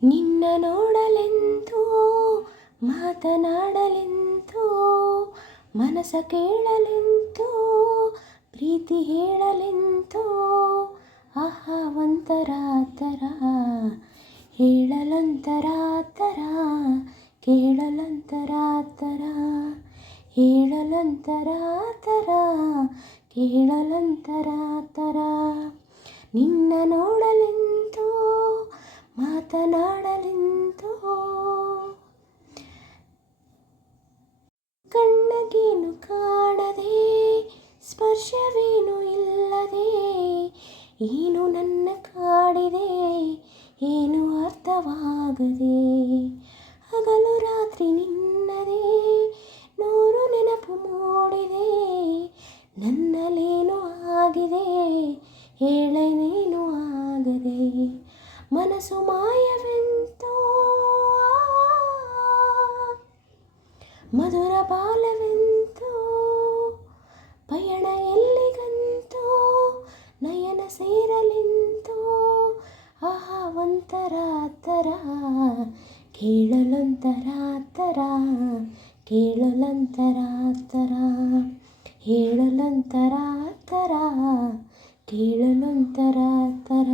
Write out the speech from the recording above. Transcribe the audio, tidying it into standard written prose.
ನಿನ್ನ ನೋಡಲೆಂತೋ ಮಾತನಾಡಲೆಂತೋ ಮನಸ ಕೇಳಲೆಂತೋ ಪ್ರೀತಿ ಹೇಳಲೆಂತೋ ಆಹಾ ಒಂಥರ ಥರ ಹೇಳಲೊಂಥರ ಥರ ಕೇಳಲೊಂಥರ ಥರ ಹೇಳಲೊಂಥರ ಥರ ಕೇಳಲೊಂಥರ ಥರ ನಿನ್ನ ನೋಡಲೆಂತೋ ಮಾತನಾಡಲೆಂತೋ ಕಣ್ಣಗೇನು ಕಾಣದೆ ಸ್ಪರ್ಶವೇನು ಇಲ್ಲದೆ ಏನು ನನ್ನ ಕಾಡಿದೆ ಏನು ಅರ್ಥವಾಗದೆ ಹಗಲು ರಾತ್ರಿ ನಿನ್ನದೇ ನೂರು ನೆನಪು ಮೂಡಿದೆ ನನ್ನಲ್ಲೇನು ಆಗಿದೆ ಹೇಳನೇನು ಆಗದೆ ಮನಸ್ಸು ಮಾಯವೆಂತೋ ಮಧುರ ಬಾಲವೆಂತೋ ಪಯಣ ಎಲ್ಲಿಗಂತೋ ನಯನ ಸೇರಲೆಂತೋ ಆಹಾ ಒಂಥರ ಥರ ಕೇಳಲೊಂಥರ ಥರ ಕೇಳಲೊಂಥರ ಥರ ಹೇಳಲೊಂಥರ ಥರ ಕೇಳಲೊಂಥರ ಥರ